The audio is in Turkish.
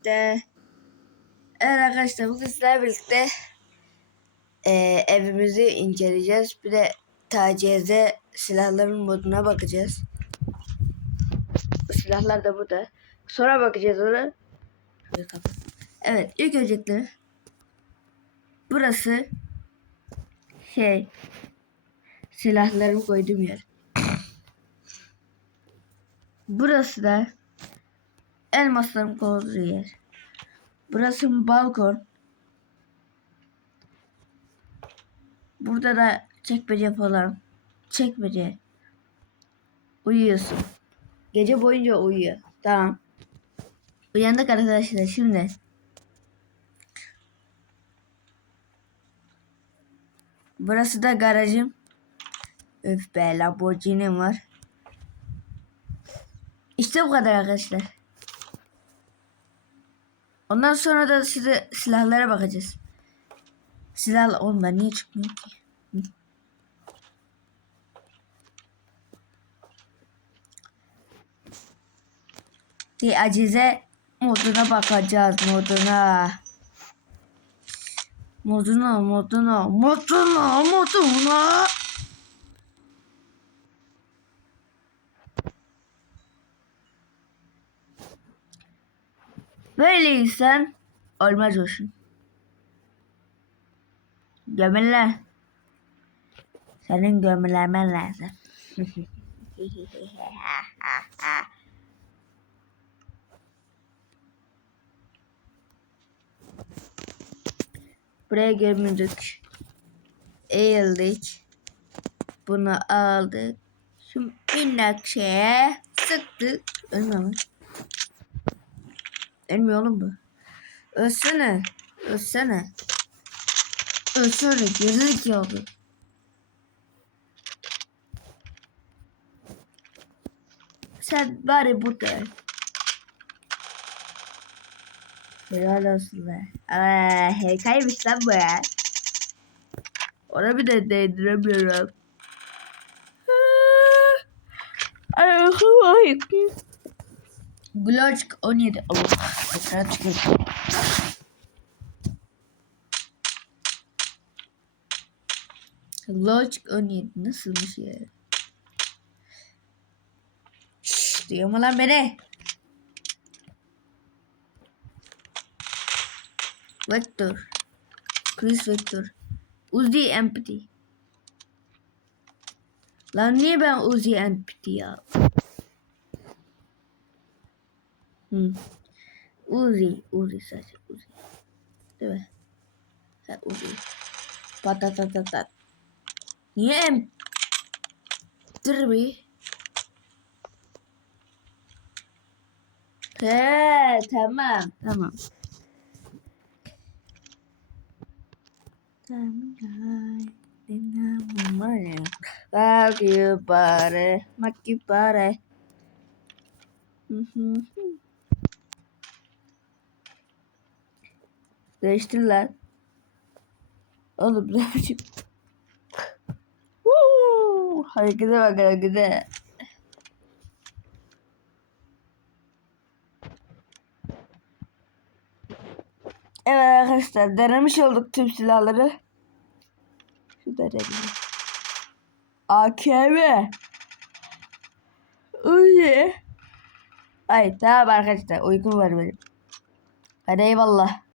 birlikte. Evet arkadaşlar bugün sizlerle birlikte e, evimizi inceleyeceğiz. Bir de tacize silahların moduna bakacağız. Bu silahlar da burada. Sonra bakacağız ona. Evet ilk öncelikle burası şey silahlarımı koyduğum yer. Burası da elmaslarım koyduğu yer. Burası balkon. Burada da çekmece falan. Çekmece. Uyuyorsun. Gece boyunca uyuyor. Tamam. Uyandık arkadaşlar şimdi. Burası da garajım. Öf be Lamborghini var. İşte bu kadar arkadaşlar. Ondan sonra da size silahlara bakacağız. Silah ben niye çıkmıyor ki? Hı. Bir acize moduna bakacağız moduna. Moduna moduna moduna moduna. Böyleysen olmaz olsun. Gömüller. Senin gömülemen lazım. Buraya gömüldük. Eğildik. Bunu aldık. Şu minnak şeye sıktık. Mu? Ölmüyor oğlum bu. Ölsene. Ölsene. Ölsene. Gerizekalı. Sen bari burada. öl. Helal olsun be. Aa, harikaymış lan bu ya. Ona bir de değdiremiyorum. Ay, ay. Glock 17. Allah. Ekran çıkıyor. Glock 17 nasılmış ya? Şşş duyuyor mu lan beni? Vector. Chris Vector. Uzi Empty. Lan niye ben Uzi Empty ya? Hmm. Uzi, Uzi sadece Uzi. Değil mi? Ha Uzi. Patatatat. Niye em? Dur bir. He tamam tamam. Tamam. Dinamaya. Maki pare, maki pare. Hı hı hı. Değiştir lan. Oğlum ne biçim. Harekete bak harekete. Evet arkadaşlar denemiş olduk tüm silahları. Şu deneyelim. AKM. Uy. Ay tamam arkadaşlar uykum var benim. Hadi eyvallah.